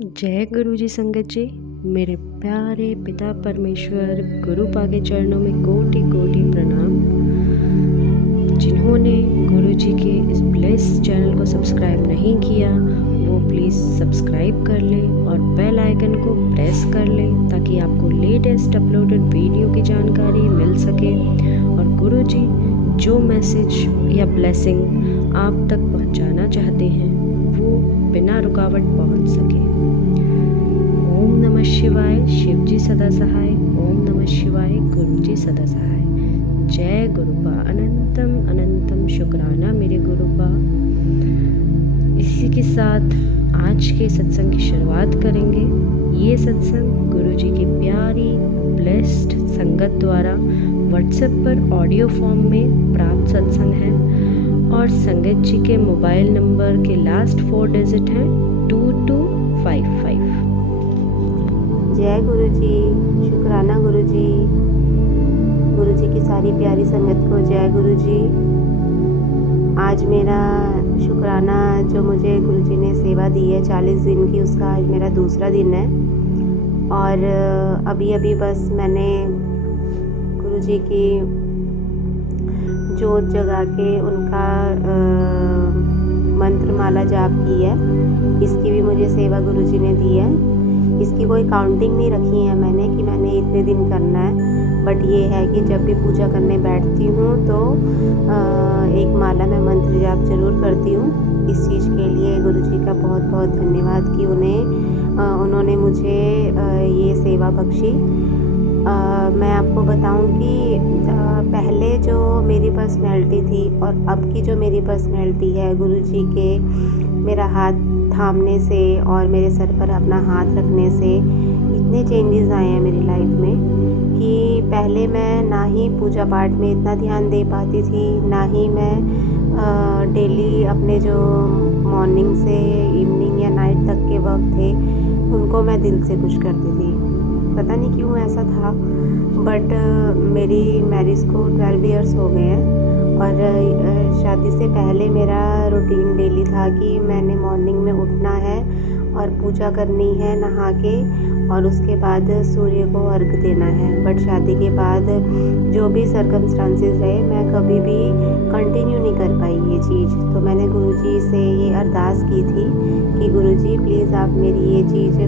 जय गुरु जी संगत जी। मेरे प्यारे पिता परमेश्वर गुरु पाके चरणों में कोटि कोटि प्रणाम। जिन्होंने गुरु जी के इस ब्लेस चैनल को सब्सक्राइब नहीं किया वो प्लीज़ सब्सक्राइब कर लें और बेल आइकन को प्रेस कर लें ताकि आपको लेटेस्ट अपलोडेड वीडियो की जानकारी मिल सके और गुरु जी जो मैसेज या ब्लेसिंग आप तक पहुंचाना चाहते हैं वो बिना रुकावट पहुंच सके। ओम नमः शिवाय, शिव जी सदा सहाय। ओम नमः शिवाय, गुरु जी सदा सहाय। जय गुरुपा, अनंतम अनंतम शुक्राना मेरे गुरुपा। इसी के साथ आज के सत्संग की शुरुआत करेंगे। ये सत्संग गुरु जी की प्यारी ब्लेस्ड संगत द्वारा व्हाट्सएप पर ऑडियो फॉर्म में प्राप्त सत्संग है और संगत जी के मोबाइल नंबर के लास्ट 4 डिजिट हैं 2255। जय गुरु जी, शुक्राना गुरु जी। गुरु जी की सारी प्यारी संगत को जय गुरु जी। आज मेरा शुक्राना जो मुझे गुरु जी ने सेवा दी है 40 दिन की, उसका आज मेरा दूसरा दिन है। और अभी अभी बस मैंने गुरु जी की जोत जगा के उनका मंत्र माला जाप की है। इसकी भी मुझे सेवा गुरु जी ने दी है। इसकी कोई काउंटिंग नहीं रखी है मैंने कि मैंने इतने दिन करना है, बट ये है कि जब भी पूजा करने बैठती हूँ तो एक माला मैं मंत्र जाप जरूर करती हूँ। इस चीज़ के लिए गुरु जी का बहुत बहुत धन्यवाद कि उन्होंने मुझे ये सेवा बख्शी। मैं आपको बताऊं कि पहले जो मेरी पर्सनैलिटी थी और अब की जो मेरी पर्सनैलिटी है, गुरु जी के मेरा हाथ थामने से और मेरे सर पर अपना हाथ रखने से इतने चेंजेस आए हैं मेरी लाइफ में कि पहले मैं ना ही पूजा पाठ में इतना ध्यान दे पाती थी, ना ही मैं डेली अपने जो मॉर्निंग से इवनिंग या नाइट तक के वक्त थे उनको मैं दिल से कुछ करती थी। पता नहीं क्यों ऐसा था, बट मेरी मैरिज को 12 इयर्स हो गए हैं और शादी से पहले मेरा रूटीन डेली था कि मैंने मॉर्निंग में उठना है और पूजा करनी है नहा के और उसके बाद सूर्य को अर्घ देना है। बट शादी के बाद जो भी सर्कमस्टांसेस रहे मैं कभी भी कंटिन्यू नहीं कर पाई ये चीज़। तो मैंने गुरुजी से ये अरदास की थी कि गुरुजी प्लीज़ आप मेरी ये चीज़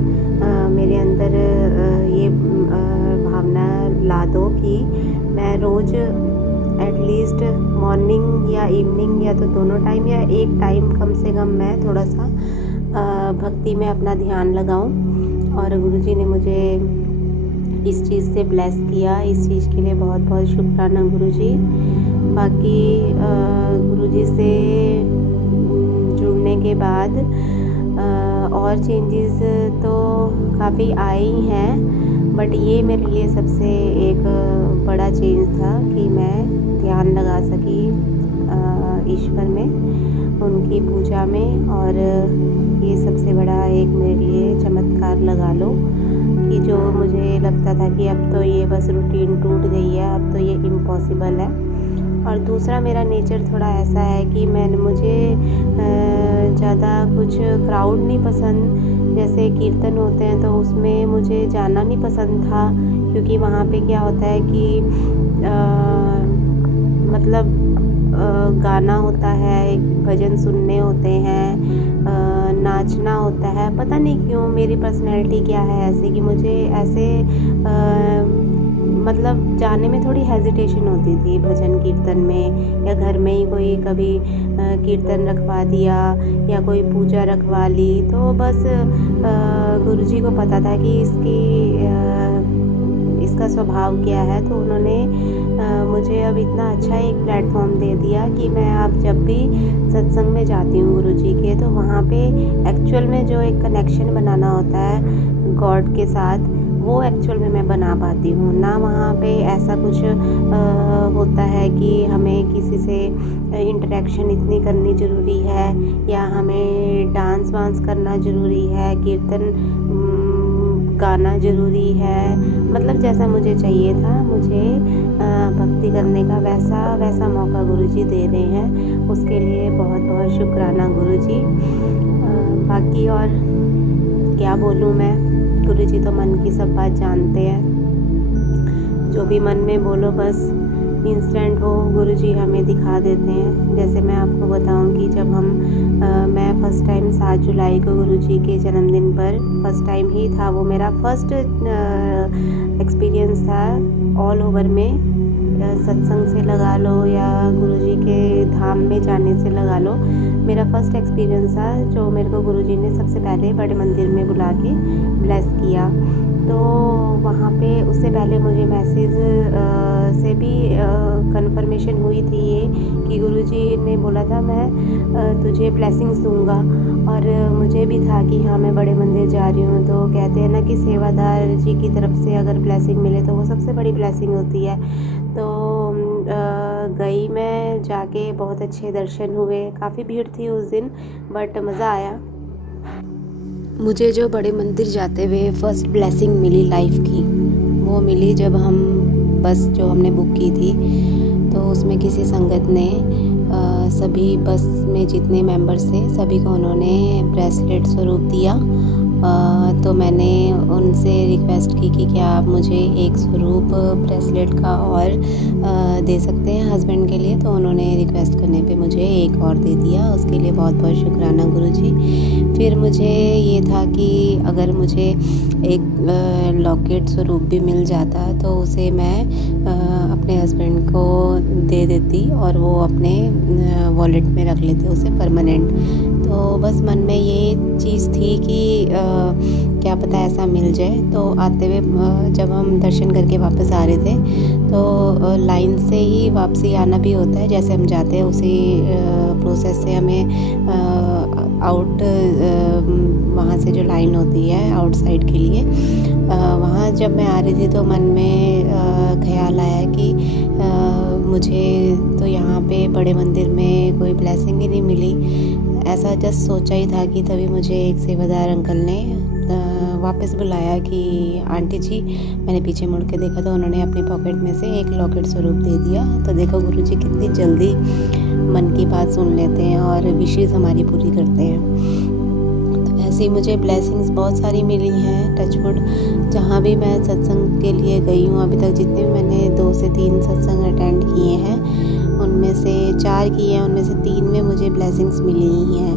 मेरे अंदर ये भावना ला दो कि मैं रोज़ एटलीस्ट मॉर्निंग या इवनिंग या तो दोनों टाइम या एक टाइम कम से कम मैं थोड़ा सा भक्ति में अपना ध्यान लगाऊं। और गुरुजी ने मुझे इस चीज़ से ब्लेस किया। इस चीज़ के लिए बहुत बहुत शुक्राना गुरुजी। बाकी गुरुजी से जुड़ने के बाद और चेंजेस तो काफ़ी आए ही हैं, बट ये मेरे लिए सबसे एक बड़ा चेंज था कि मैं ध्यान लगा सकी ईश्वर में, उनकी पूजा में। और ये सबसे बड़ा एक मेरे लिए चमत्कार लगा लो कि जो मुझे लगता था कि अब तो ये बस रूटीन टूट गई है, अब तो ये इम्पॉसिबल है। और दूसरा मेरा नेचर थोड़ा ऐसा है कि मुझे ज़्यादा कुछ क्राउड नहीं पसंद। जैसे कीर्तन होते हैं तो उसमें मुझे जाना नहीं पसंद था, क्योंकि वहाँ पे क्या होता है कि मतलब गाना होता है, एक भजन सुनने होते हैं, नाचना होता है। पता नहीं क्यों मेरी पर्सनैलिटी क्या है ऐसे कि मुझे ऐसे मतलब जाने में थोड़ी हेजिटेशन होती थी भजन कीर्तन में, या घर में ही कोई कभी कीर्तन रखवा दिया या कोई पूजा रखवा ली तो बस गुरुजी को पता था कि इसका स्वभाव क्या है। तो उन्होंने मुझे अब इतना अच्छा एक प्लेटफॉर्म दे दिया कि मैं अब जब भी सत्संग में जाती हूँ गुरुजी के, तो वहाँ पे एक्चुअल में जो एक कनेक्शन बनाना होता है गॉड के साथ, वो एक्चुअल में मैं बना पाती हूँ ना। वहाँ पे ऐसा कुछ होता है कि हमें किसी से इंटरेक्शन इतनी करनी ज़रूरी है या हमें डांस वांस करना ज़रूरी है, कीर्तन गाना ज़रूरी है। मतलब जैसा मुझे चाहिए था, मुझे भक्ति करने का वैसा मौका गुरुजी दे रहे हैं। उसके लिए बहुत बहुत शुक्राना गुरुजी। बाकी और क्या क्या बोलूँ मैं, गुरुजी तो मन की सब बात जानते हैं। जो भी मन में बोलो बस इंस्टेंट वो गुरुजी हमें दिखा देते हैं। जैसे मैं आपको बताऊं कि जब मैं फ़र्स्ट टाइम 7 जुलाई को गुरुजी के जन्मदिन पर फ़र्स्ट टाइम ही था, वो मेरा फ़र्स्ट एक्सपीरियंस था ऑल ओवर में। सत्संग से लगा लो या गुरुजी के धाम में जाने से लगा लो, मेरा फ़र्स्ट एक्सपीरियंस था जो मेरे को गुरुजी ने सबसे पहले बड़े मंदिर में बुला के ब्लेस किया। तो वहाँ पे उससे पहले मुझे मैसेज से भी कंफर्मेशन हुई थी ये कि गुरुजी ने बोला था मैं तुझे ब्लेसिंग्स दूंगा, और मुझे भी था कि हाँ मैं बड़े मंदिर जा रही हूँ। तो कहते हैं ना कि सेवादार जी की तरफ से अगर ब्लेसिंग मिले तो वो सबसे बड़ी ब्लेसिंग होती है। तो गई मैं, जाके बहुत अच्छे दर्शन हुए। काफ़ी भीड़ थी उस दिन बट मज़ा आया। मुझे जो बड़े मंदिर जाते हुए फ़र्स्ट ब्लेसिंग मिली लाइफ की, वो मिली जब हम बस जो हमने बुक की थी तो उसमें किसी संगत ने सभी बस में जितने मेंबर्स थे सभी को उन्होंने ब्रेसलेट स्वरूप दिया। तो मैंने उनसे रिक्वेस्ट की कि क्या आप मुझे एक स्वरूप ब्रेसलेट का और दे सकते हैं हस्बैंड के लिए। तो उन्होंने रिक्वेस्ट करने पे मुझे एक और दे दिया, उसके लिए बहुत बहुत शुक्राना गुरुजी। फिर मुझे ये था कि अगर मुझे एक लॉकेट स्वरूप भी मिल जाता तो उसे मैं अपने हस्बैंड को दे देती और वो अपने वॉलेट में रख लेते उसे परमानेंट। तो बस मन में ये चीज़ थी कि क्या पता ऐसा मिल जाए। तो आते हुए जब हम दर्शन करके वापस आ रहे थे तो लाइन से ही वापसी आना भी होता है। जैसे हम जाते हैं उसी प्रोसेस से हमें आउट वहाँ से जो लाइन होती है आउटसाइड के लिए, वहाँ जब मैं आ रही थी तो मन में ख्याल आया कि मुझे तो यहाँ पे बड़े मंदिर में कोई ब्लेसिंग ही नहीं मिली। ऐसा जस्ट सोचा ही था कि तभी मुझे एक सेवादार अंकल ने वापस बुलाया कि आंटी जी। मैंने पीछे मुड़ के देखा तो उन्होंने अपनी पॉकेट में से एक लॉकेट स्वरूप दे दिया। तो देखो गुरुजी कितनी जल्दी मन की बात सुन लेते हैं और विशेज़ हमारी पूरी करते हैं। तो ऐसे ही मुझे ब्लेसिंग्स बहुत सारी मिली हैं, टचवुड। जहाँ भी मैं सत्संग के लिए गई हूँ अभी तक, जितने भी मैंने 2 से 3 सत्संग अटेंड किए हैं उनमें से 4 किए हैं, उनमें से 3 में मुझे ब्लेसिंग्स मिली ही हैं।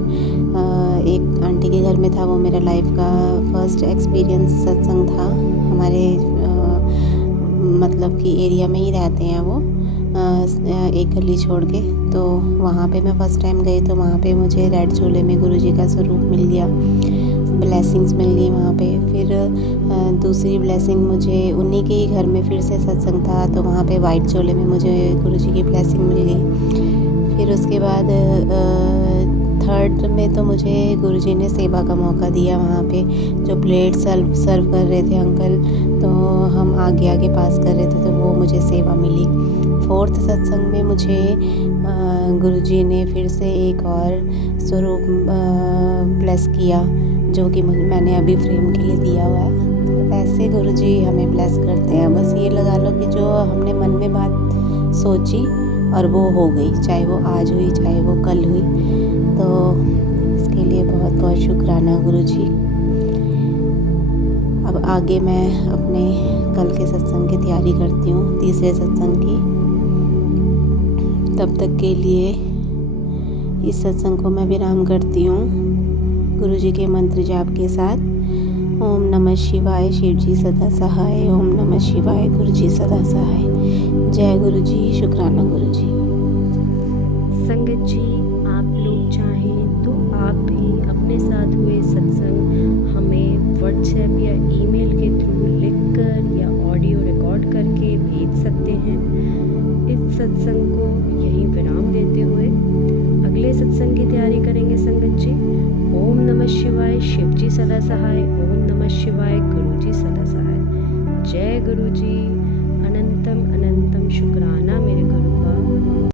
एक आंटी के घर में था, वो मेरा लाइफ का फ़र्स्ट एक्सपीरियंस सत्संग था। हमारे मतलब कि एरिया में ही रहते हैं वो, एक गली छोड़ के। तो वहाँ पे मैं फ़र्स्ट टाइम गई तो वहाँ पे मुझे रेड चोले में गुरुजी का स्वरूप मिल गया, ब्लेसिंग्स मिल गई वहाँ पे। फिर दूसरी ब्लेसिंग मुझे उन्हीं के ही घर में फिर से सत्संग था तो वहाँ पे वाइट चोले में मुझे गुरुजी की ब्लेसिंग मिल गई। फिर उसके बाद थर्ड में तो मुझे गुरुजी ने सेवा का मौका दिया। वहाँ पे जो प्लेट सर्व कर रहे थे अंकल, तो हम आगे आगे पास कर रहे थे तो वो मुझे सेवा मिली। फोर्थ सत्संग में मुझे गुरुजी ने फिर से एक और स्वरूप ब्लेस किया जो कि मैंने अभी फ्रेम के लिए दिया हुआ है। तो ऐसे गुरुजी हमें ब्लेस करते हैं। बस ये लगा लो कि जो हमने मन में बात सोची और वो हो गई, चाहे वो आज हुई चाहे वो कल हुई। तो इसके लिए बहुत बहुत शुक्राना गुरुजी। अब आगे मैं अपने कल के सत्संग की तैयारी करती हूँ, तीसरे सत्संग की। तब तक के लिए इस सत्संग को मैं विराम करती हूँ गुरुजी के मंत्र जाप के साथ। ओम नमः शिवाय, शिव जी सदा सहाय। ओम नमः शिवाय, गुरुजी सदा सहाय। जय गुरुजी, शुक्राना गुरुजी। संगत जी, आप लोग चाहें तो आप भी अपने साथ हुए सत्संग हमें व्हाट्सएप या ईमेल के थ्रू लिखकर या ऑडियो रिकॉर्ड करके भेज सकते हैं। इस सत्संग को यहीं विराम देते हुए अगले सत्संग की तैयारी करेंगे संगत जी। ओम नमः शिवाय, शिव जी सदा सहाय। ओम नमः शिवाय, गुरु जी सदा सहाय। जय गुरु जी। अनंतम अनंतम शुक्राना मेरे गुरु का।